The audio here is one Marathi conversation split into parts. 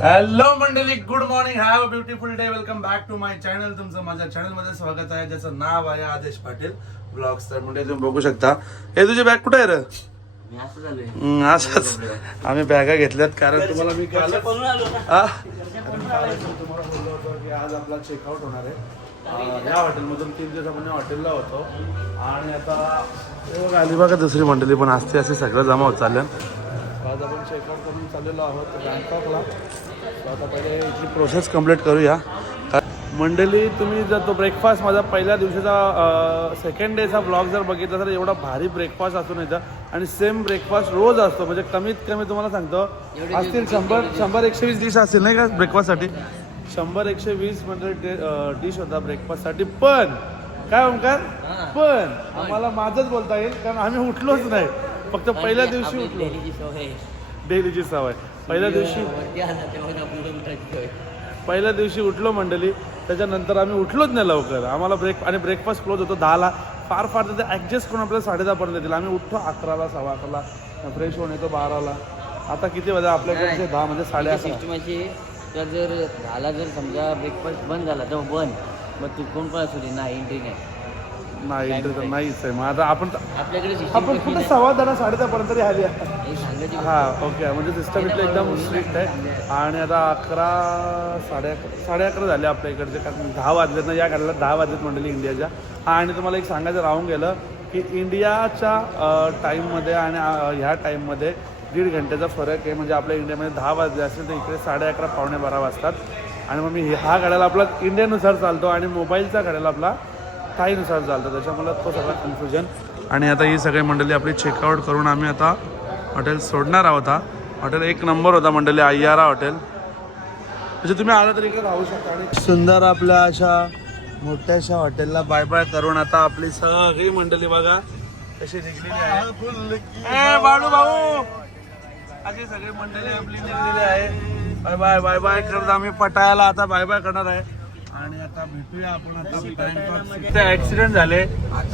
हॅलो मंडळी, good morning, have a beautiful day. Welcome back to my channel. तुमचं माझ्या चॅनल मध्ये स्वागत आहे, ज्याचं नाव आहे आदेश पाटील ब्लॉग्स. तर म्हणजे तुम्ही बघू शकता. हे तुझी बॅग कुठे आहे रे? असंच आम्ही बॅगा घेतल्यात कारण तुम्हाला मी तुम्हाला बोललो होतो की आज आपला चेकआउट होणार आहे या हॉटेलमधून. 3 दिवस आपण या हॉटेलला होतो आणि आता अलिबाग दुसरी मंडळी पण असते, असे सगळं जमा होत चाललं. आज आपण चेकआउट करून चाललेलो आहोत बँकॉकला. आता पहिले इथली प्रोसेस कंप्लीट करूया. मंडळी, तुम्ही जर तो ब्रेकफास्ट माझा पहिल्या दिवशीचा सेकंड डेचा ब्लॉग जर बघितला तर एवढा भारी ब्रेकफास्ट असून येतं आणि सेम ब्रेकफास्ट रोज असतो. म्हणजे कमीत कमी तुम्हाला सांगतो असतील 100-120 डिश असतील नाही का ब्रेकफास्टसाठी. 100-120 म्हणजे डिश होता ब्रेकफास्टसाठी. पण काय ओंकार, पण आम्हाला माझंच बोलता येईल कारण आम्ही उठलोच नाही. फक्त पहिल्या दिवशी उठलो. डेलीची सवय. पहिल्या दिवशी उठलो मंडळी, त्याच्यानंतर आम्ही उठलोच नाही लवकर. आम्हाला ब्रेकफास्ट क्लोज होतो 10ला. फार तर ते ॲडजस्ट करून आपल्याला 10:30 पर्यंत येतील. आम्ही उठतो 11ला, 11:15ला, फ्रेश होऊन येतो 12ला. आता किती वाजता आपल्याकडे 10 म्हणजे 11:30. तर जर झाला, जर समजा ब्रेकफास्ट बंद झाला तर बंद, मग तू कोण पण असू दे ना, एंट्री नाही एंट्री तर नाहीच आहे. मग आता आपण आपल्याकडे कुठे 10:15 10:30 पर्यंत तरी आली. सांगायची. हां, ओके. म्हणजे सिस्टम इथलं एकदम स्ट्रिक्ट आहे. आणि आता 11-11:30 झाले आपल्या इकडचे, कारण 10 वाजलेत ना या गाडीला. 10 वाजलेत मंडळी इंडियाच्या. आणि तुम्हाला एक सांगायचं राहून गेलं की इंडियाच्या टाईममध्ये आणि ह्या टाईममध्ये 1.5 घंट्याचा फरक आहे. म्हणजे आपल्या इंडियामध्ये 10 वाजले असेल तर इकडे 11:30 पावणे-12 वाजतात. आणि मग मी हा गाड्याला आपला इंडियानुसार चालतो आणि मोबाईलचा गाड्याला आपला टाईनुसार चालतो, त्याच्यामुळे तो सगळा कन्फ्युजन. आणि आता ही सगळी मंडळी आपली चेकआउट करून आम्ही आता हॉटेल सोडणार आहोत. हॉटेल एक नंबर होता मंडळी, अय्यारा हॉटेल. म्हणजे तुम्ही आला तरी इकडे राहू शकता. आणि सुंदर आपल्या अशा मोठ्याशा हॉटेलला बाय बाय करून आता आपली सगळी मंडळी बघा कशी निघलेली आहे. बाळू भाऊ, अशी सगळी मंडळी आपली निघलेली आहे. बाय बाय बाय बाय करत आम्ही पटायला आता बाय बाय करणार आहे. आणि आता भेटूया आपण आता बँकॉक. ऍक्सिडेंट झाले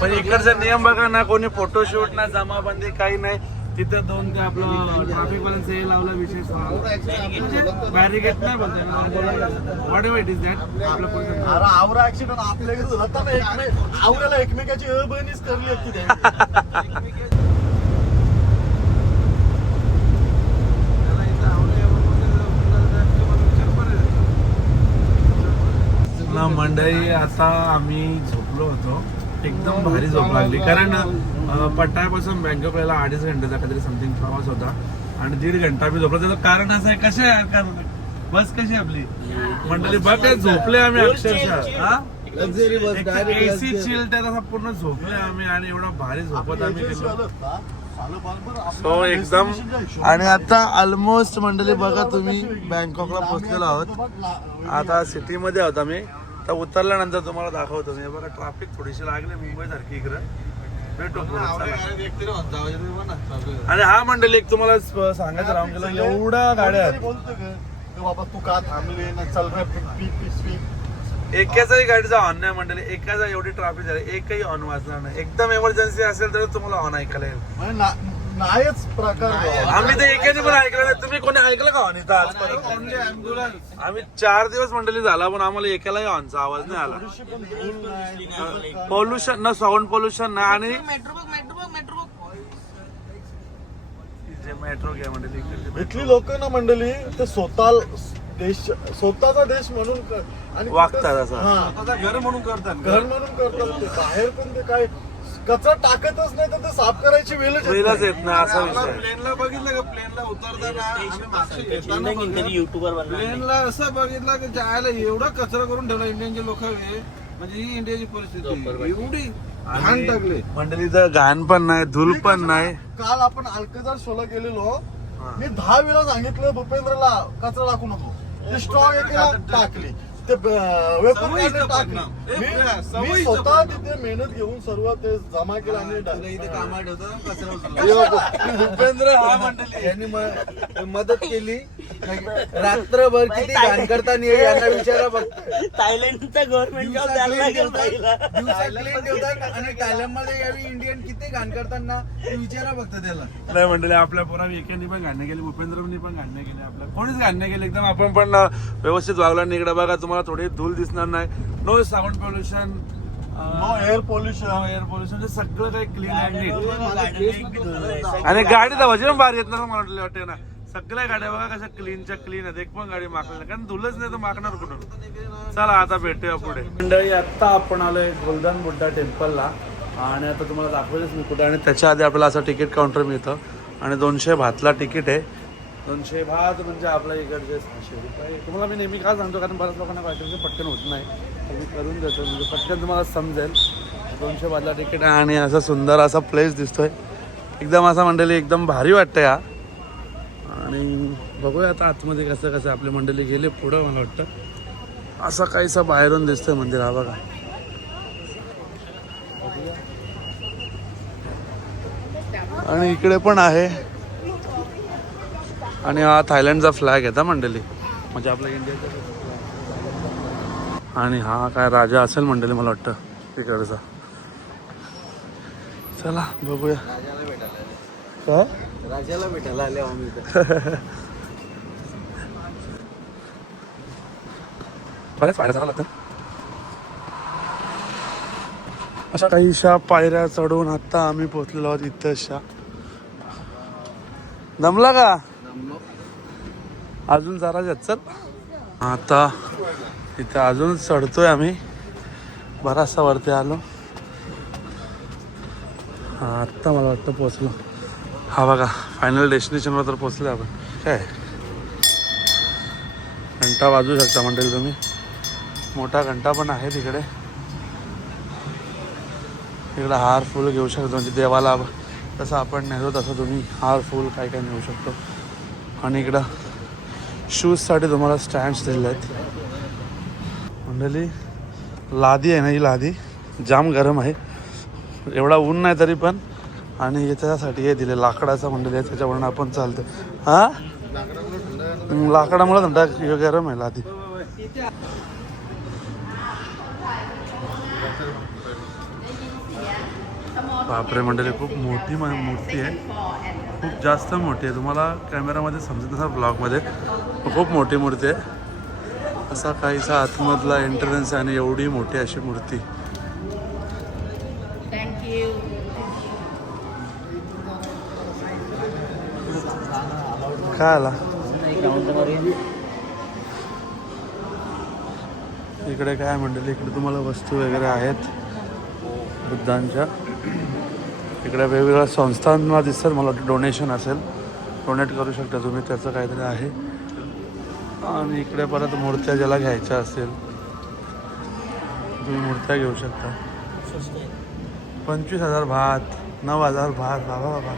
पण इकडचा नियम बघा ना, कोणी फोटोशूट ना जमाबंदी काही नाही. तिथे 2 ते आपलं ट्रॅफिक वाल्यांचं हे लावला विशेष बॅरिकेड नाही बोलते ना, what ever it is that. आपलं आवरा ऍक्सिडेंट आपल्याकडे होता ना, आवऱ्याला एकमेकाची अबनीच करली होती. ना मंडळी, आता आम्ही झोपलो होतो. एकदम भारी झोप लागली कारण पटायापासून बँकॉक यायला 2.5 घंट्याचा काहीतरी समथिंग प्रवास होता आणि 1.5 घंटा आम्ही झोपलो. त्याचं कारण असं आहे, कसे आहे बस कशी आपली मंडळी बघ, काय झोपले आम्ही अक्षरशः. एसी चिल त्यात असा पूर्ण झोपले आम्ही आणि एवढा भारी झोपत आम्ही गेलो. सो एकदम. आणि आता ऑलमोस्ट मंडळी बघा तुम्ही बँकॉकला पोहोचलेलो आहोत. आता सिटीमध्ये आहोत आम्ही. तर उतरल्यानंतर तुम्हाला दाखवतो मी. बघा ट्रॅफिक थोडीशी लागली मुंबई सारखी इकडे. भेटू. आणि हा मंडळी एक तुम्हाला सांगायचं राहून गेलं, एवढ्या गाड्या बाबा तू का थांबले ना, चल रे. एकाचाही गाडीचा हॉर्न नाही मंडळी. एकाचा एवढी ट्रॅफिक झाली, एकही हॉर्न वाजला नाही. एकदम इमर्जन्सी असेल तर तुम्हाला हॉर्न ऐकायला येईल. नाहीच प्रकार. आम्ही तर एकाने पण ऐकलं नाही. तुम्ही कोणी ऐकलं का हॉर्न इथं आजपर्यंत? आम्ही 4 दिवस मंडळी झाला पण आम्हाला एकालाही हॉर्नचा आवाज नाही आला. पोल्युशन ना, साऊंड पोल्युशन नाही. आणि मेट्रो घ्या मंडळी. इथली लोक ना मंडळी ते स्वतःचा देश म्हणून आणि वागतात असं. घर म्हणून करतात. ते बाहेर पण ते काय कचरा टाकतच नाही तर ते साफ करायची वेळच येत नाही असा विषय. प्लेनला बघितलं का, प्लेनला उतरताना प्लेनला असं बघितलं की जायला एवढा कचरा करून ठेवला इंडियनचे लोक. म्हणजे ही इंडियाची परिस्थिती एवढी घाण टाकले मंडळीचं. घाण पण नाही, धूल पण नाही. काल आपण अल्कजार शोला गेलेलो. मी 10 वेळा सांगितलं भूपेंद्रला कचरा टाकू नको. ते स्ट्रॉ एकेला टाकली, ते वेपर टाकली. मी स्वतः तिथे मेहनत घेऊन सर्व ते जमा केलं आणि भूपेंद्र हा मंडळी यांनी मदत केली. रात्रभर किती घाण करताना यांना विचारा फक्त. थायलंडचा गव्हर्नमेंट जॉब आणि थायलंड मध्ये यावी इंडियन किती घाण करताना ते विचारा फक्त त्याला. नाही मंडळी, आपल्या पोरा विकेंडनी पण घालणे केले, भूपेंद्रनी पण घालणे केले, आपल्या कोणीच घालणे केले. एकदम आपण पण व्यवस्थित वागला नाही. इकडे बघा तुम्हाला थोडी धूल दिसणार नाही. No sound pollution, no air pollution. Air pollution, सगळं काही क्लीन आहे नीट. आणि गाडी धावायची ना भारी येत ना, मला वाटते ना. सगळ्या गाड्या बघा कशा क्लीनच्या क्लीन आहेत. एक पण गाडी मागणार नाही, कारण धुलच नाही तर मागणार कुठून. चला आता भेटूया पुढे. मंडळी आता आपण आलोय गोल्डन बुद्धा टेम्पलला आणि आता तुम्हाला दाखवतेच मी कुठे. आणि त्याच्या आधी आपल्याला असं तिकीट काउंटर मिळतं आणि 200 भातला तिकीट आहे. 200 भात म्हणजे आपल्या इकडचे 600 रुपये. तुम्हाला मी नेहमी काय सांगतो, कारण बऱ्याच लोकांना वाटायचं पटकन होत नाही, तर मी करून देतो म्हणजे पटकन तुम्हाला समजेल. 200 भातला तिकीट आहे आणि असं सुंदर असा प्लेस दिसतोय एकदम. असा मंडळी एकदम भारी वाटतं या. आणि बघूया आता आतमध्ये कसं कसं. आपली मंडळी गेले पुढं, मला वाटतं असं काहीसं बाहेरून दिसतंय मंदिर. हा बघा, आणि इकडे पण आहे. आणि हा थायलंडचा फ्लॅग आहे मंडळी, म्हणजे आपला इंडियाचा. आणि हा काय राजा असेल मंडळी, मला वाटतं तिकडचा. चला बघूया काय. राजाला भेटायला आले आम्ही. बऱ्याच पायऱ्या चढावं लागतं. अशा काहीशा पायऱ्या चढून आता आम्ही पोहोचलेलो आहोत इथं. दमला का अजून जरा चल. आता इथं अजून चढतोय आम्ही, बराचसा वरती आलो. आत्ता मला वाटतं पोचलो. हा बघा, फायनल डेस्टिनेशनवर तर पोचले आपण. काय घंटा वाजवू शकता मंडळी तुम्ही, मोठा घंटा पण आहे तिकडे. इकडं हार फुल घेऊ शकतो, म्हणजे देवाला तसं आपण नेतो तसं तुम्ही हार फुल काय काय नेऊ शकतो. आणि इकडं शूजसाठी तुम्हाला स्टँड्स दिले आहेत मंडळी. लादी आहे ना, ही लादी जाम गरम आहे, एवढा ऊन नाही तरी पण. आणि याच्यासाठी हे दिले लाकडाचं मंडळी आहे, त्याच्यावरून आपण चालतो. हा लाकडामुळे थंडा गरम आहे लादी. बापरे मंडळी, खूप मोठी मूर्ती आहे, खूप जास्त मोठी आहे. तुम्हाला कॅमेरामध्ये समजत नसेल ब्लॉगमध्ये, खूप मोठी मूर्ती आहे. असा काहीसा आतमधला एंट्रन्स आहे आणि एवढी मोठी अशी मूर्ती. काय आला इकडे काय मंडळी, इकडे तुम्हाला वस्तू वगैरे आहेत बुद्धांच्या. इकडे वेगवेगळ्या संस्थांना दिसतात, मला वाटतं डोनेशन असेल, डोनेट करू शकता तुम्ही, त्याचं काहीतरी आहे. आणि इकडे परत मूर्त्या ज्याला घ्यायच्या असेल तुम्ही मूर्त्या घेऊ शकता. 25,000 भात, 9,000 भात. बाबा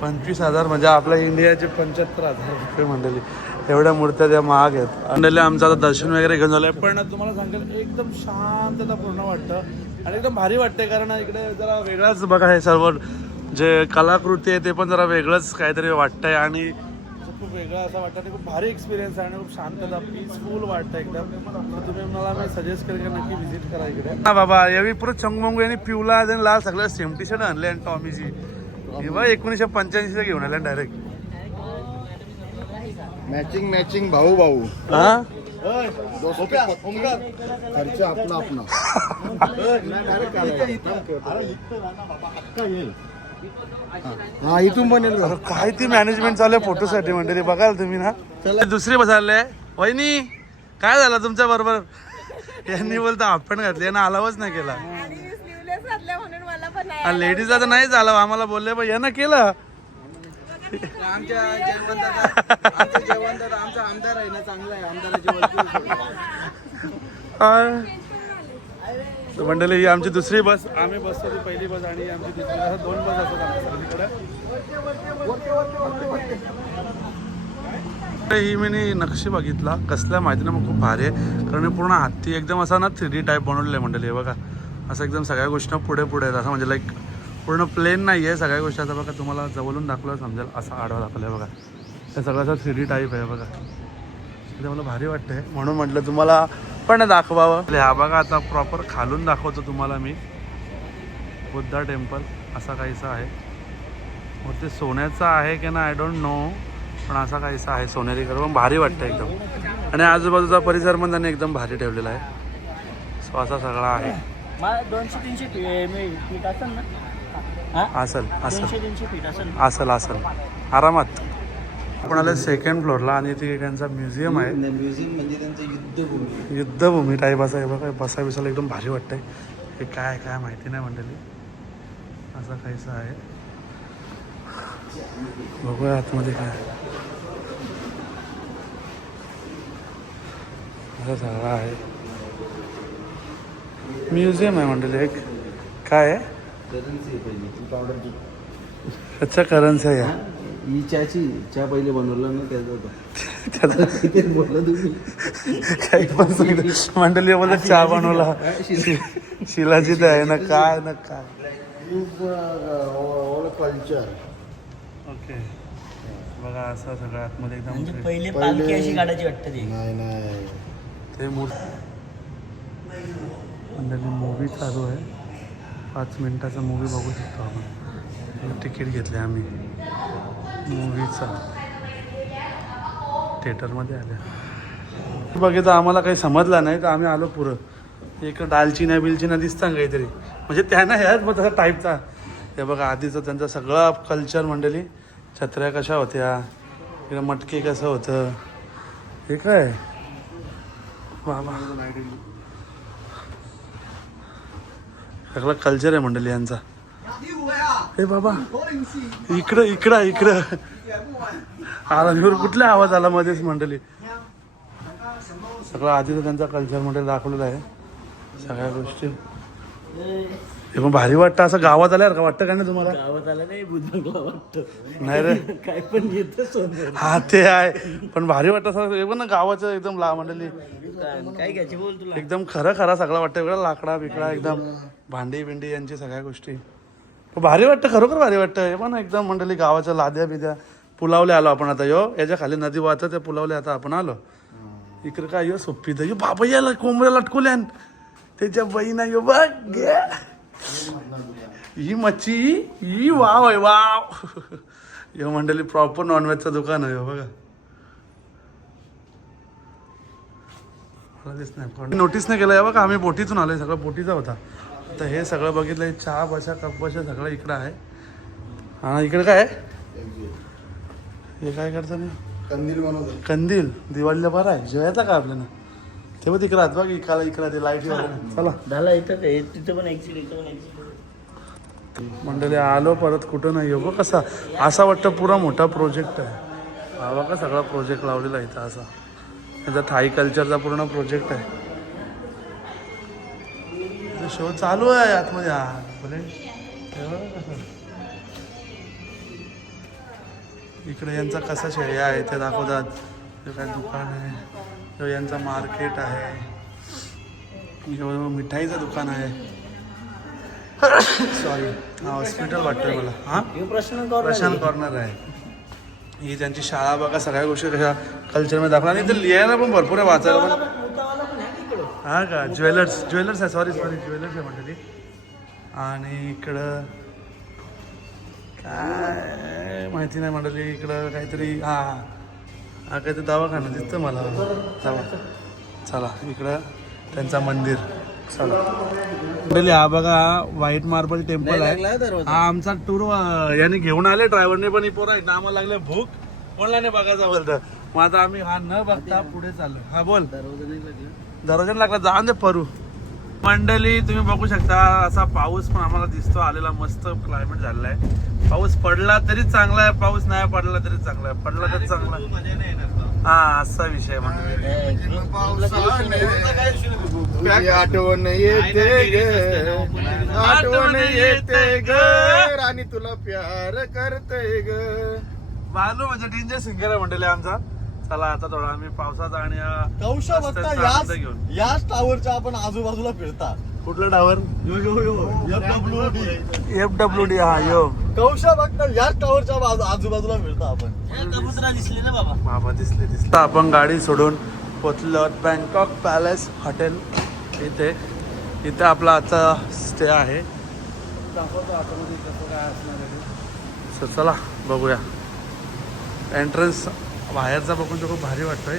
25,000 म्हणजे आपल्या इंडियाचे 75,000 रुपये मंडळी. एवढ्या मूर्त्या त्या महाग आहेत मंडळी. आमचं आता दर्शन वगैरे घेऊन झालं आहे, पण तुम्हाला सांगेल एकदम शांतता पूर्ण वाटतं आणि एकदम भारी वाटते. कारण इकडे जरा वेगळाच बघा, हे सर्व जे कलाकृती आहे ते पण जरा वेगळंच काहीतरी वाटतंय आणि खूप वेगळं असं वाटतं. ते खूप भारी एक्सपिरियन्स आहे आणि खूप शांतता, पीसफुल वाटतं एकदम. तर तुम्ही मला मी सजेस्ट करेन की नक्की व्हिजिट करा इकडे. हा बाबा, यावेळी पुरं चंगमंगू यांनी पिवला आणि लाल सगळं सेम टी शर्ट आणले आणि टॉमीची. बघा 1985 घेऊन आल्या डायरेक्ट. मॅचिंग भाऊ. हा खर्च आपला. हा इथून बनेल. काय ती मॅनेजमेंट चालू आहे फोटोसाठी मंडळी, बघाल तुम्ही ना. दुसरी बसायला वहिनी, काय झालं तुमच्या बरोबर. यांनी बोलता आपण घातली यांना अलावच नाही केला. लेडीजला तर नाही झालं, आम्हाला बोलले पण यानं केलं. आमच्या आमचा आमदार आहे ना, चांगला आहे. आमदाराची मंडळी ही आमची दुसरी बस, आम्ही बसतो ती पहिली बस आणि आमची दुसरी बस. 2 बस असतात आमच्या सगळीकडे. ही मी नक्षी बघितला, कसल्या माहिती ना, मग खूप भारी आहे. कारण पूर्ण हत्ती एकदम असा ना 3D टाईप बनवलेलं आहे मंडळी. बघा असं एकदम सगळ्या गोष्टी पुढे आहेत, असं म्हणजे लाईक पूर्ण प्लेन नाही आहे सगळ्या गोष्टी. आता बघा तुम्हाला जवळून दाखवलं समजेल, असा आडवा दाखवला आहे बघा. हे सगळं असं 3D टाईप आहे बघा. ते मला भारी वाटतंय म्हणून म्हटलं तुम्हाला पण दाखवावं. हा बघा आता प्रॉपर खालून दाखवतो तुम्हाला मी बुद्धा टेम्पल. असा काहीसा आहे. मग ते सोन्याचा आहे की ना आय डोंट नो, पण असा काहीसा आहे सोनेरी कलर. पण भारी वाटतं एकदम. आणि आजूबाजूचा परिसर पण त्यांनी एकदम भारी ठेवलेला आहे. सो असा सगळा आहे. 200-300 फीट असेल ना. असेल 200-300 फीट असेल आरामात. आपण आले सेकंड फ्लोअरला आणि ते त्यांचा म्युझियम आहे. म्युझियम म्हणजे त्यांचं युद्धभूमी टाईप असं आहे बघा. बसा बिसायला एकदम भारी वाटतंय. हे काय काय माहिती नाही मंडळी. असं काहीसं आहे. बघूया आतमध्ये काय. असं सगळं आहे. म्युझियम आहे मंडळी एक. काय आहे? करन्सी आहे पहिली ती पावडरची. अच्छा करन्सी आहे. ही चहा पहिले बनवलं ना त्याचा किती बोललं तुम्ही. काही पण मंडळी बोलत चहा बनवला. शिलाजीत आहे ना काय ना काय. कल्चर. ओके बघा असं सगळं आतमध्ये म्हणजे एकदम पहिले पालखी अशी काढायची वाटतं ती. नाही ते मंडळी मूवी चालू आहे. 5 मिनिटाचा मूवी बघू शकतो आपण. तिकीट घेतले आम्ही मूवीचा. थिएटरमध्ये आल्या बघितलं. आम्हाला काही समजलं नाही तर आम्ही आलो पुरं. एक दालचिन्या बिलचिन्या दिसतं काहीतरी, म्हणजे त्यांना ह्याच मग तसा टाईपचा. हे बघा आधीचं त्यांचं सगळं कल्चर मंडळी. छत्र्या कशा होत्या, इकडं मटके कसं होतं, हे काय बाबा सगळं कल्चर आहे मंडळी यांचा. हे बाबा इकडं आला कुठला आवाज आला मध्येच मंडळी. सगळं आधीचं त्यांचा कल्चर मंडळी दाखवलेला आहे सगळ्या गोष्टी. हे पण भारी वाटतं. असं गावात आल्यावर का वाटतं का नाही तुम्हाला? गावात आला नाही बुद्रुकला वाटतं नाही रे काय पण येतं सोनं. हा ते आहे, पण भारी वाटतं असं. हे पण ना गावाचं एकदम मंडळी काय घ्यायची बोल तुला. एकदम खरं सगळं वाटतं. वेगळं लाकडा बिकडा एकदम भांडी बिंडी यांची सगळ्या गोष्टी भारी वाटतं. खरोखर भारी वाटतं. हे पण एकदम मंडळी गावाच्या लाद्या बिद्या. पुलावले आलो आपण आता. याच्या खाली नदी वाहतं ते पुलावले आता आपण आलो. इकडे काय यो सोप्पी तर बाबा याला कोंबड्या लटकवल्यान त्याच्या बहीण यो बघ. ही मच्छी ही वाव आहे वाव. यो मंडळी प्रॉपर नॉनव्हेजचं दुकान आहे बघा. नोटीस नाही केलं बघा. आम्ही बोटीतून आलोय. सगळं बोटीचा होता. तर हे सगळं बघितलं. चहा बशा कप बशा सगळं इकडं आहे. हा इकडे काय हे काय करतं मी कंदील बनवतो. कंदील दिवाळीला बरं आहे. जेवायचा का आपल्याला तेव्हा तिकडे राहत बघ. इकडे ते लाईट चला झाला इथं तिथं पण ऍक्सिडेंट. मंडळी आलो परत कुठं नाही येऊ. कसा असा वाटतं पुरा मोठा प्रोजेक्ट आहे. हा बघा सगळा प्रोजेक्ट लावलेला आहे इथं. असा त्याचा थाई कल्चरचा पूर्ण प्रोजेक्ट आहे. शो चालू आहे आतमध्ये. हा बोले इकडे यांचा कसा शेळ्या आहे ते दाखवतात. हे काय दुकान आहे. यांचा मार्केट आहे. मिठाईचं दुकान आहे. सॉरी हॉस्पिटल वाटतंय मला. हा प्रशांत कॉर्नर आहे. ही त्यांची शाळा बघा. सगळ्या गोष्टी कशा कल्चरमध्ये दाखवल्या. आणि इथे लिहायला पण भरपूर आहे, वाचायला पण. हा का ज्वेलर्स आहे. सॉरी ज्वेलर्स आहे मंडळी. आणि इकडं काय माहिती नाही मंडळी. इकडं काहीतरी हा काहीतरी दवाखाना दिसतं मला. चला इकडं त्यांचा मंदिर. चला मंडळी हा बघा व्हाईट मार्बल टेम्पल आहे. हा आमचा टूर याने घेऊन आले ड्रायव्हरने. पण ही पोरं आहे आम्हाला लागले भूक. कोणला नाही बघायचा बोलतं. मग आता आम्ही हा न बघता पुढे चाललो. हा बोल. दरवाजा लागला जाऊन दे परू. मंडळी तुम्ही बघू शकता असा पाऊस पण आम्हाला दिसतो आलेला. मस्त क्लायमेट झालेला आहे. पाऊस पडला तरी चांगला आहे, पाऊस नाही पडला तरी चांगला आहे. पडला तरी चांगला. हा असा विषय आठवण येते ग आणि तुला प्यार करते ग. बालू म्हणजे डेंजर सिंगर आहे मंडळी आमचा. चला आता थोडा आम्ही पावसात आणि कौशा बघता याच टावरच्या आपण आजूबाजूला फिरता. कुठला टावर? FWD. हा यो कौशा बघता याच टावरच्या आजूबाजूला फिरता आपण. कबुतरा दिसले ना बाबा. बाबा दिसले. आपण गाडी सोडून पोचलो बँकॉक पॅलेस हॉटेल. इथे आपला आता स्टे आहे. दाखवतो आतमध्ये कसं काय असणार आहे. सर चला बघूया. एंट्रन्स बाहेरचा बघून तर खूप भारी वाटतोय.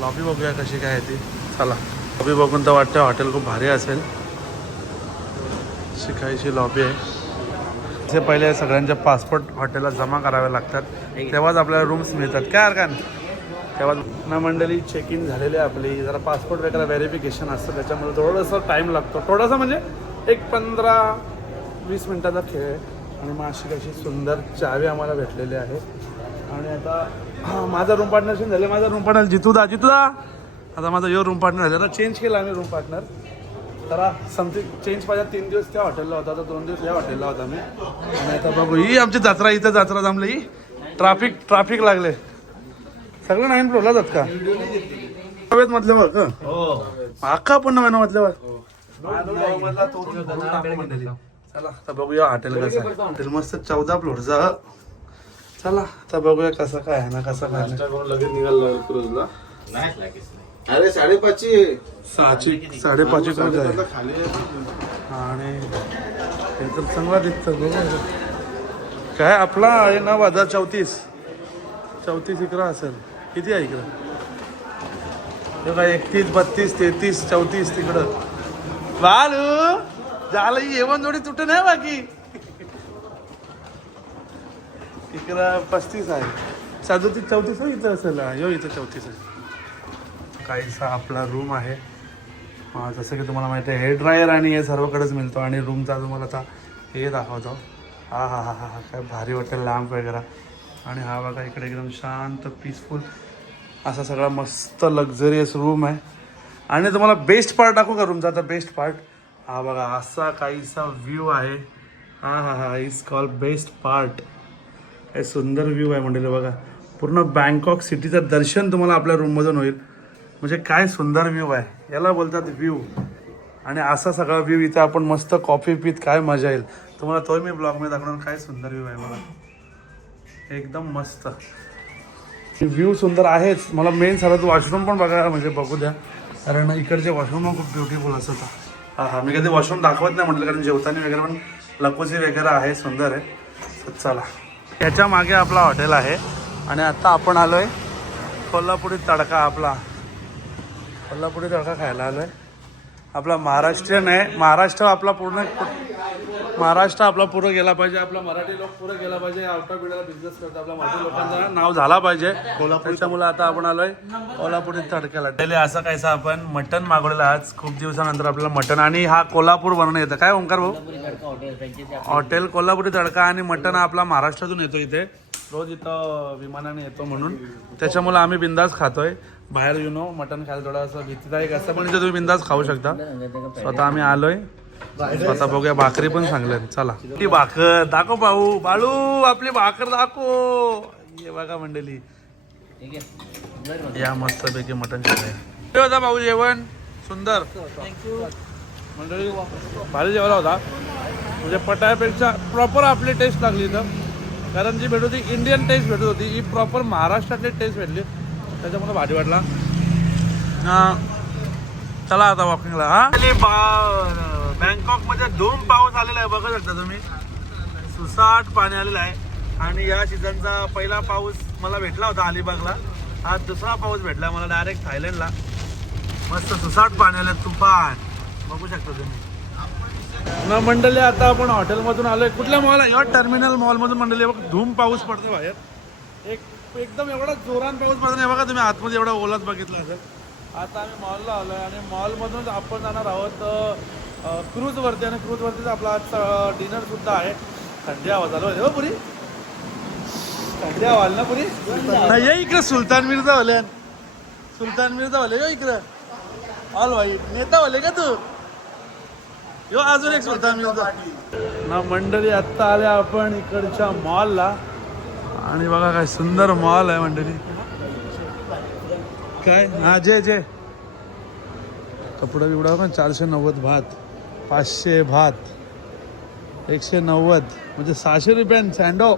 लॉबी बघूया कशी काय आहे ती. चला लॉबी बघून तर वाटतं हॉटेल खूप भारी असेल. शिकायची लॉबी आहे. ते पहिले सगळ्यांचे पासपोर्ट हॉटेलला जमा करावे लागतात, तेव्हाच आपल्याला रूम्स मिळतात. काय हरकत नाही. तेव्हा ना मंडळी चेक इन झालेली आहे आपली. जरा पासपोर्ट वगैरे व्हेरिफिकेशन असतं, त्याच्यामुळे थोडंसं टाईम लागतो. थोडासा म्हणजे एक 15-20 मिनटाचा खेळ आहे. आणि मग अशी कशी सुंदर चावी आम्हाला भेटलेली आहे. आणि आता माझा रूम पार्टनरशी झालं. माझा रूम पार्टनर जितूदा आता माझा यो रूम पार्टनर झाला. आता चेंज केला आम्ही रूम पार्टनर. जरा समथिंग चेंज पाहिजे. 3 दिवस त्या हॉटेलला होता, आता 2 दिवस या हॉटेलला होता मी. आणि आता बघू ही आमची जत्रा. इथं जत्रा जमली. ही ट्राफिक लागले. सगळं 9 फ्लोअरला जात का म्हटल्यावर का अख्खा पण नव्यानं म्हटल्यावर. चला आता बघूया हॉटेल कसं. हॉटेल मस्त 14 फ्लोअरचा. चला आता बघूया कसं काय आहे ना कसं काय. लगेच निघाल क्रूजला. अरे 5:30 5:30 क्रूज आहे. खाली आणि हे तर चांगला दिसतं बघू. काय आपला आहे ना 34 इकडं असेल. किती आहे इकडं? हे काय 31, 32, 33, 34 तिकडं. बालू झालं येवण जोडी तुटे नाही बाकी. इकडं 35 आहे. 37, 34 इथं असेल. यो इथं 34 आहे. काहीसा आपला रूम आहे. जसं की तुम्हाला माहिती आहे हेअर ड्रायर आणि हे सर्वकडेच मिळतो. आणि रूमचा तुम्हाला आता हे दाखवतो. हा काय भारी वाटेल लॅम्प वगैरे. आणि हा बघा इकडे एकदम शांत पीसफुल असा सगळा मस्त लक्झरियस रूम आहे. आणि तुम्हाला बेस्ट पार्ट दाखवू का रूमचा. आता बेस्ट पार्ट हा बघा असा काहीसा व्ह्यू आहे. हा इज कॉल्ड बेस्ट पार्ट. हे सुंदर व्ह्यू आहे म्हणजे बघा. पूर्ण बँकॉक सिटीचं दर्शन तुम्हाला आपल्या रूममधून होईल. म्हणजे काय सुंदर व्ह्यू आहे. याला बोलतात व्ह्यू. आणि असा सगळा व्ह्यू इथं आपण मस्त कॉफी पीत काय मजा येईल. तुम्हाला तोही मी ब्लॉगमध्ये दाखवणार. काय सुंदर व्ह्यू आहे बघा. एकदम मस्त व्ह्यू सुंदर आहेच. मला मेन सर्वात वॉशरूम पण बघायला म्हणजे बघू द्या. कारण इकडचे वॉशरूम खूप ब्युटिफुल असतात. हा मी कधी वॉशरूम दाखवत नाही म्हटलं, कारण जेवताना वगैरे पण लकोजी वगैरे आहे. सुंदर आहे. चला याच्या मागे आपला हॉटेल आहे. आणि आता आपण आलो आहे कोल्हापुरी तडका. आपला कोल्हापुरी तडका खायला आलो आहे. आपला महाराष्ट्रीयन आहे. महाराष्ट्र आपला पूर्ण गेला पाहिजे. आपला मराठी लोक पुढे गेला पाहिजे. आउट ऑफ इंडियाला बिझनेस करतो. आपल्या मराठी लोकांचं नाव झाला पाहिजे कोल्हापूरच्या. मुलं आता आपण आलोय कोल्हापुरी तडक्याला. पहिले असं कायचं आपण मटण मागवलेलं आज. खूप दिवसानंतर आपल्याला मटण. आणि हा कोल्हापूर बनवून येतं. काय ओंकार भाऊ? हॉटेल कोल्हापुरी तडका. आणि मटण आपला महाराष्ट्रातून येतो इथे. रोज इथं विमानाने येतो म्हणून. त्याच्यामुळे आम्ही बिंदास खातोय. बाहेर मटण खायला थोडंसं भीतीदायक असतं, पण इथे तुम्ही बिंदास खाऊ शकता. स्वतः आम्ही आलोय. स्वतः बघूया. भाकरी पण चांगल्या. चला ती भाकर दाखव भाऊ. बाळू आपली भाकर दाखव. ये बघा मंडळी. या मस्त पैकी मटण खाल्लंय होता भाऊ. जेवण सुंदर मंडळी. भारी जेवला होता. म्हणजे पटायपेक्षा प्रॉपर आपली टेस्ट लागली इथं. कारण जी भेट होती इंडियन टेस्ट भेटत होती. ही प्रॉपर महाराष्ट्रातली टेस्ट भेटली. त्याच्यामुळे भारी वाटला. चला आता वॉकिंगला. बँकॉक मध्ये धूम पाऊस आलेला आहे. बघू शकता तुम्ही. सुसाट पाणी आलेलं आहे. आणि या सीझनचा पहिला पाऊस मला भेटला होता अलिबागला. आज दुसरा पाऊस भेटला मला डायरेक्ट थायलंडला. मस्त सुसाट पाणी आलं. तुफान बघू शकता तुम्ही. ना मंडळी आता आपण हॉटेलमधून आलोय. कुठल्या मॉल आहे? या टर्मिनल मॉलमधून मंडळी. बघ धूम पाऊस पडतो बाहेर. एकदम एवढा जोरात पाऊस पडतो नाही बघा. तुम्ही आतमध्ये एवढा ओलाच बघितला असेल. आता आम्ही मॉलला आलोय. आणि मॉलमधून आपण जाणार आहोत क्रूजवरती. आणि क्रूजवरतीच आपला आज डिनर सुद्धा आहे. थंडी हवा चालू आहे हो पुरी. थंडी हवा ना पुरी. ये इकडे सुलतान मिर्झा वाले. सुलतान मिर्झा वाले यो इकडे. ऑल भाई नेता वाले का तू? यो अजून एक सुलतान मिर्झा ना. मंडळी आत्ता आल्या आपण इकडच्या मॉलला. आणि बघा काय सुंदर मॉल आहे मंडळी. काय हा जे कपडा बिपडा पण 490 भात, 500 भात, 190 म्हणजे 600 रुपयान सँडो.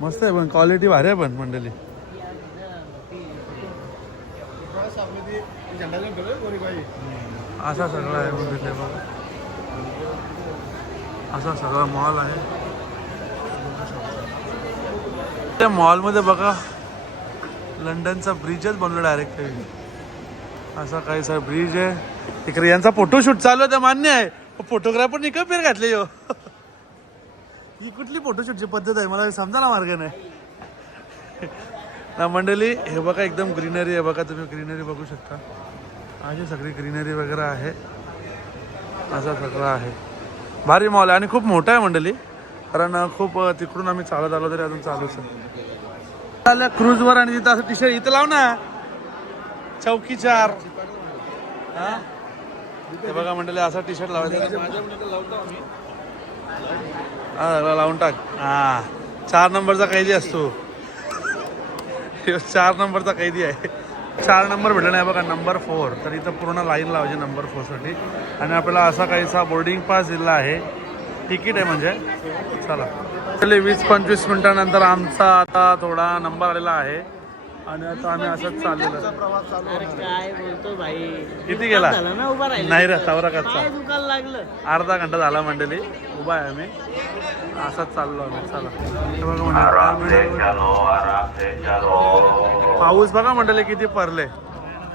मस्त आहे पण क्वालिटी भारी आहे पण मंडळी. असा सगळं आहे मंडळी. बघा असा सगळा मॉल आहे. त्या मॉलमध्ये बघा लंडनचा ब्रिजच बनवला डायरेक्ट. असा काहीसा ब्रिज आहे. इकडे यांचा फोटोशूट चालू आहे, मान्य आहे. फोटोग्राफरनी का पेर घातले हो. ही कुठली फोटोशूटची पद्धत आहे मला समजायला मार्ग नाही ना मंडळी. हे बघा एकदम ग्रीनरी आहे बघा, तुम्ही ग्रीनरी बघू शकता. अशी सगळी ग्रीनरी वगैरे आहे. असा सगळं आहे. भारी मॉल आहे आणि खूप मोठा आहे मंडळी. कारण खूप तिकडून आम्ही चालत आलो तरी अजून चालूच आहे. क्रूजवर आणि तिथं असं टी शर्ट इथं लाव ना चौकी 4. हा हे बघा मंडळी असा टी शर्ट लावायचा. हा लावून टाक. हा 4 नंबरचा कैदी असतो. 4 नंबरचा कैदी आहे. 4 नंबर भेटला नाही बघा, नंबर 4. तर इथं पूर्ण लाईन लावायची नंबर 4 साठी. आणि आपल्याला असा काहीसा बोर्डिंग पास दिला आहे. तिकीट आहे म्हणजे. चला चले 20-25 मिनिटानंतर आमचा आता थोडा नंबर आलेला आहे आणि आता आम्ही असंच चाललेलो. अरे काय बोलतो भाई, किती गेला झालं ना उभा राहिला. नाही रे तवरा कच्चा. काय दुकान लागलं. अर्धा घंटा झाला मंडळी उभा आहे आम्ही. असाच चाललो आम्ही. चला हे बघा पाऊस बघा मंडळी किती पडले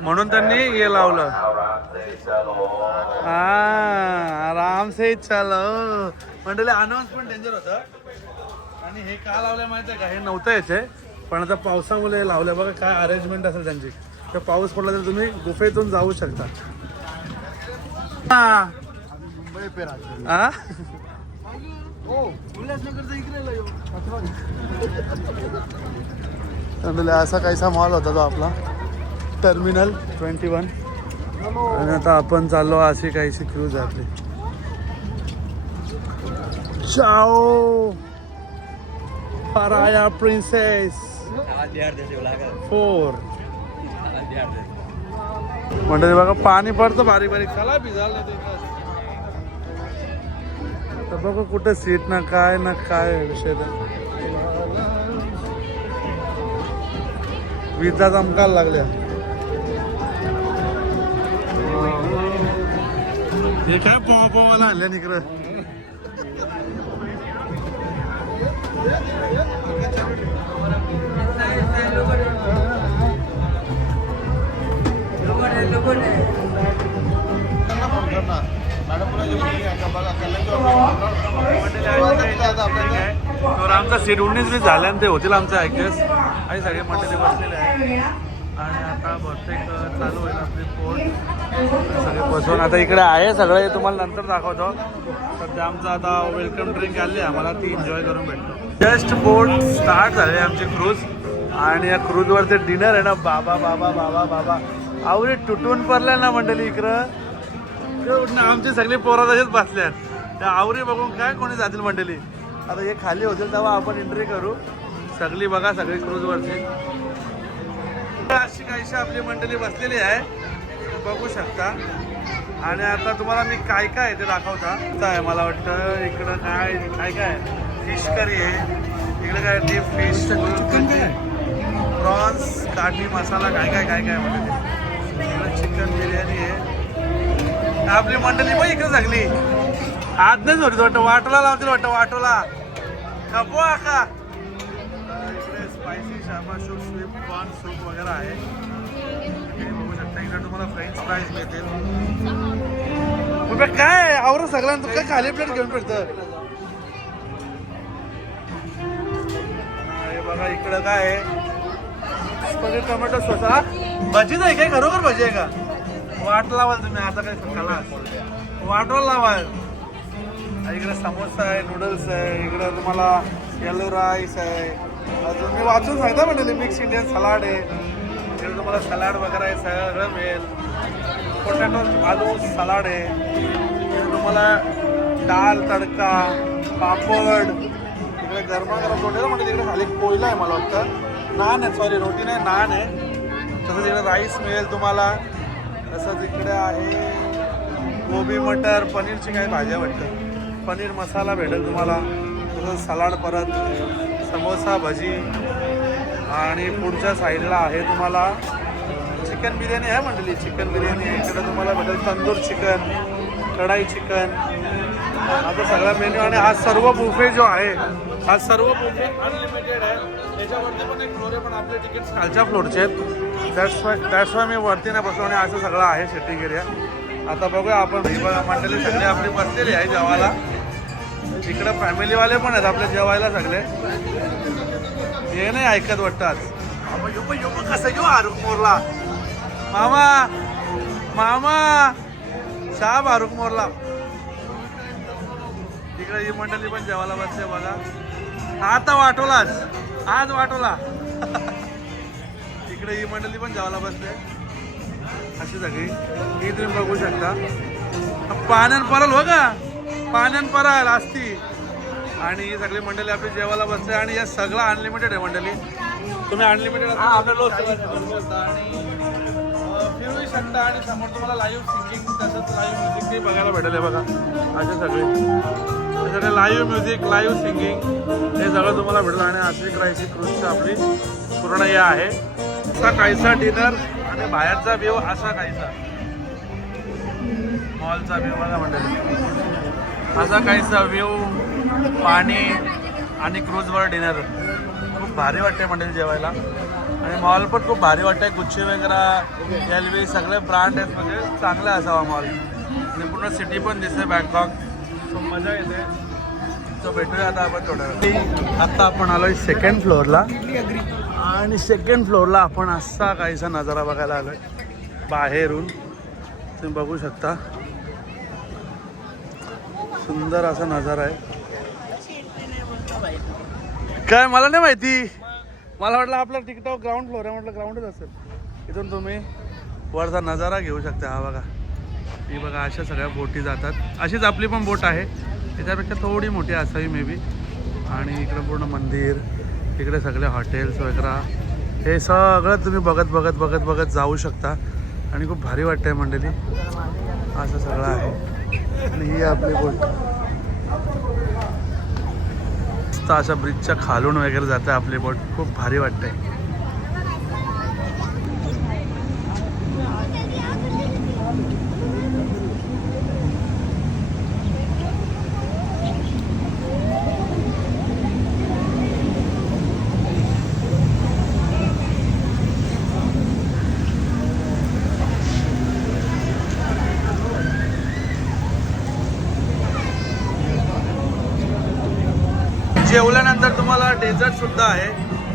म्हणून त्यांनी हे लावलं. आराम से चलो मंडळी. अनाउन्समेंट डेंजर होतं आणि हे का लावलं माहिती आहे का, हे नव्हतं याचे पण आता पावसामुळे हे लावलं. बघा काय अरेंजमेंट असेल त्यांची. तर पाऊस पडला तर तुम्ही गुफेतून जाऊ शकता. मुंबई पे राहतो. हा असा काहीसा मॉल होता तो आपला टर्मिनल 21. आणि आता आपण चाललो अशी काहीशी क्रूज आहे आपली. चाओ पराया प्रिन्सेस 4. म्हणजे बघा पाणी पडतं बारीक बारीक. चला भिजाल नाही तिथं. तर बघा कुठं सीट ना काय विषय. विजा चमकायला लागल्या. हे काय पोवायला आणल्या इकडं. तर आमचा सीट 19-20 झाल्या ते होतील आमचं ऍडजस्ट. आणि सगळे मंडळी बसलेले आहे आणि आता बहुतेक चालू होईल आपली पोट. सगळे बसून आता इकडे आहे सगळे तुम्हाला नंतर दाखवतो. सध्या आमचं आता वेलकम ड्रिंक आली आम्हाला, ती एन्जॉय करून भेटतो. जस्ट बोट स्टार्ट झाली आमची क्रूज आणि या क्रूजवरचे डिनर आहे ना बाबा बाबा बाबा बाबा आवडी तुटून पडल्या ना मंडळी. इकडं आमची सगळी पोरं तसेच बसल्यात. त्या आवरी बघून काय कोणी जातील मंडळी. आता हे खाली होतील तेव्हा आपण एंट्री करू. सगळी बघा सगळी क्रूजवरची अशी काहीशी आपली मंडळी बसलेली आहे बघू शकता. आणि आता तुम्हाला मी काय काय ते दाखवता आहे. मला वाटतं इकडं काय काय काय फिश करी आहे. इकडे काय डीप फिश, प्रॉन्स, काठी मसाला काय काय काय काय म्हणजे इकडे चिकन बिर्याणी आहे. आपली मंडळी पण इकडे सगळी आज नाही होती वाटतं. वाटोला लावतील वाटतं. वाटोला खपो आका. इकडे स्पायसी शाबा सूप, स्वीट कॉर्न सूप वगैरे आहे. बघू शकता इकडे तुम्हाला फ्रेंच फ्राईज मिळतील. काय आवडं सगळ्यांचं काय खाली प्लेट घेऊन फिरतं. हे बघा इकडं काय आहे पनीर टोमॅटो सॉस. भजीच आहे काय खरोखर भजी आहे का. वाट लावाल तुम्ही आता काय खाला वाटवर लावाल. इकडे समोसा आहे, नूडल्स आहे. इकडं तुम्हाला येलो राईस आहे. अजून मी वाचून सांगता म्हणजे मिक्स इंडियन सलाड आहे. इकडे तुम्हाला सलाड वगैरे आहे सगळं मिळेल. पोटॅटो आलू सलाड आहे. इकडे तुम्हाला डाळ तडका, पापड. इकडे गरमागरम रोटी म्हणजे तिकडे खाली कोयला आहे मला वाटतं. नान आहे, सॉरी रोटी नाही नान आहे. तसंच इकडे राईस मिळेल तुम्हाला. तसंच इकडे आहे गोबी मटर, पनीरची काही भाज्या वाटतं. पनीर मसाला भेटेल तुम्हाला. तसंच सलाड, परत समोसा, भजी. आणि पुढच्या साईडला आहे तुम्हाला चिकन बिर्याणी आहे मंडळी. चिकन बिर्याणी आहे. इकडे तुम्हाला भेटेल तंदूर चिकन, कढाई चिकन आता सगळा मेन्यू आणि हा सर्व बुफे जो आहे हा सर्व बुफे अनलिमिटेड आहे. त्याच्यावरती पण एक फ्लोर आहे पण आपले तिकीट्स खालच्या फ्लोरचे आहेत. दॅट्स वाय मी वरती नाही बसलो आणि असं सगळं आहे सिटिंग एरिया. आता बघूया आपण ही बघा मंडळी सगळी आपली बसलेली आहे जेवायला. इकडं फॅमिलीवाले पण आहेत आपल्या जेवायला सगळे. हे नाही ऐकत वाटतं आज कसं घेऊ आरुख मोरला मामा मामा शाह आरुख मोरला. इकडे ही मंडळी पण जेवायला बसते बघा. आता वाटोलाच आज वाटोला. इकडे ही मंडळी पण जेवायला बसते अशी सगळी. ही तुम्ही बघू शकता पाण्यान परल हो का पाण्यान परल असती. आणि ही सगळी मंडळी आपली जेवायला बसते आणि या सगळं अनलिमिटेड आहे मंडळी. तुम्ही अनलिमिटेड आपल्याला आणि फिरू शकता. आणि समोर तुम्हाला लाईव्ह सिंगिंग तसंच लाईव्ह म्युझिक ते बघायला भेटेल. बघा असे सगळे लाईव्ह म्युझिक लाईव्ह सिंगिंग हे सगळं तुम्हाला भेटेल. आणि अशी क्रायसी क्रूजची आपली पूर्ण हे आहे. असा काहीसा डिनर आणि बाहेरचा व्ह्यू असा काहीसा मॉलचा व्ह्यू बघा मंडळी. असा काहीसा व्ह्यू पाणी आणि क्रूजवर डिनर खूप भारी वाटते मंडळी जेवायला. आणि मॉल पण खूप भारी वाटतंय. गुच्ची वगैरे LV सगळे ब्रँड आहेत म्हणजे चांगला असावा मॉल. आणि पूर्ण सिटी पण दिसते बँकॉक. खूप मजा येते. तो भेटूया आता आपण थोड्या वेळ. आता आपण आलोय सेकंड फ्लोअरला आणि सेकंड फ्लोअरला आपण असा काहीसा नजारा बघायला आलोय बाहेरून. तुम्ही बघू शकता सुंदर असा नजारा आहे. काय मला नाही माहिती. मला वाटलं आपलं टिकटॉक ग्राउंड फ्लोअर आहे. म्हटलं ग्राउंडच असेल. इथून तुम्ही वरचा नजारा घेऊ शकता. हा बघा ही बघा अशा सगळ्या बोटी जातात. अशीच आपली पण बोट आहे त्याच्यापेक्षा थोडी मोठी असावी मे बी. आणि इकडं पूर्ण मंदिर इकडे सगळे हॉटेल्स वगैरे हे सगळं तुम्ही बघत जाऊ शकता. आणि खूप भारी वाटतंय मंडळी. असं सगळं आहे. आणि ही आपली बोट अशा ब्रिजच्या खालून वगैरे जाते आपली बोट. खूप भारी वाटतंय. जेवल्यानंतर तुम्हाला डेझर्ट सुद्धा आहे.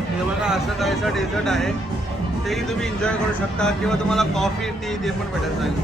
हे बघा असं काहीसा डेझर्ट आहे. तेही तुम्ही एन्जॉय करू शकता. किंवा तुम्हाला कॉफी टी ते पण भेटत जाईल.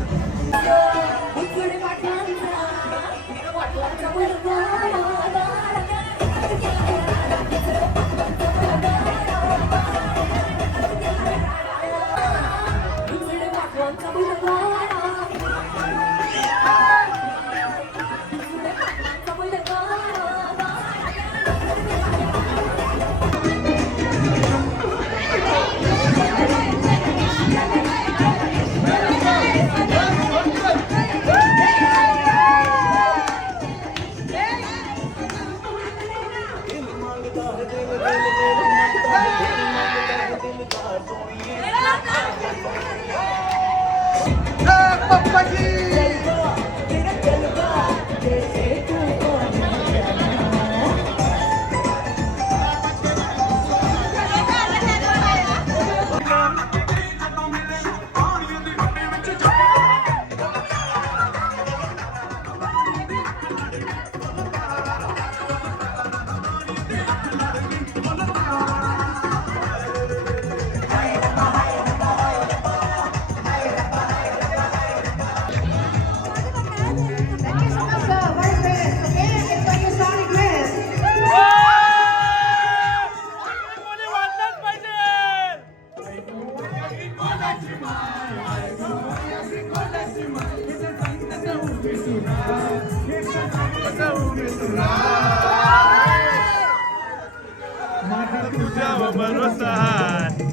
तुझ्यावर भरोसा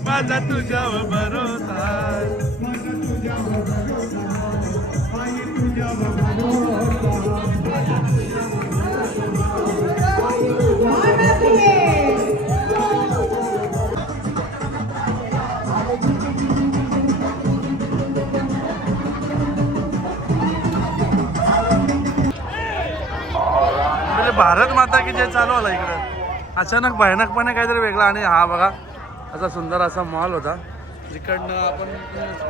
माझा तुझ्यावर भरोसा होता की जे चालू आला इकडं अचानक भयानकपणे काहीतरी वेगळा. आणि हा बघा असा सुंदर असा मॉल होता जिकडनं आपण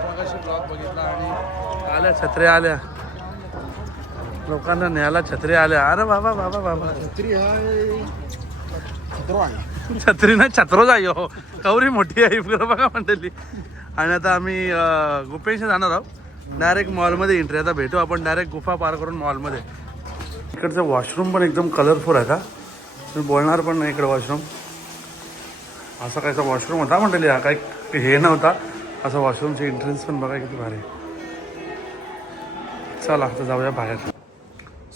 मगाशी ब्लॉग बघितला. आणि आल्या छत्र्या आल्या, लोकांना न्यायला छत्र्या आल्या. अरे बाबा बाबा बाबा छत्री आहे, छत्र आहे. छत्री ना छत्रो जाई हो, कवरी मोठी आहे इकडं बघा मंडळी. आणि आता आम्ही गुफेशी जाणार आहोत डायरेक्ट मॉलमध्ये एंट्री. आता भेटू आपण डायरेक्ट गुफा पार करून मॉलमध्ये. इकडचं वॉशरूम पण एकदम कलरफुल आहे का, मी बोलणार पण नाही. इकडं वॉशरूम असा कायचा वॉशरूम होता मंडळी, हा काही हे नव्हता असं. वॉशरूमची एंट्रन्स पण बघा किती भारी. चला आता जाऊया बाहेर.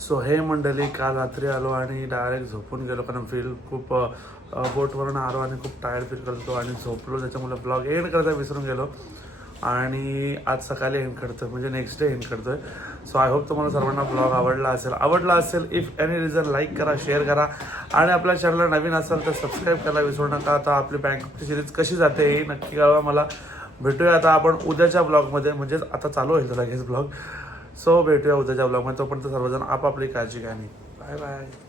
सो हे मंडळी काल रात्री आलो आणि डायरेक्ट झोपून गेलो, कारण फील खूप बोटवरून आलो आणि खूप टायर्ड फील करतो आणि झोपलो. त्याच्यामुळे ब्लॉग एंड करता विसरून गेलो आणि आज सकाळी एंड करतोय, म्हणजे नेक्स्ट डे एंड करतोय. सो आय होप तुम्हाला सर्वांना ब्लॉग आवडला असेल. इफ एनी रिझन लाईक करा, शेअर करा आणि आपल्या चॅनलला नवीन असाल तर सबस्क्राईब करायला विसरू नका. आता आपली बँकॉकची सिरीज कशी जाते हे नक्की कळवा मला. भेटूया आता आपण उद्याच्या ब्लॉगमध्ये, म्हणजेच आता चालू होईल लगेच ब्लॉग. सो भेटूया उद्याच्या ब्लॉगमध्ये. तोपर्यंत सर्वजण आपापली काळजी घ्या. Bye bye.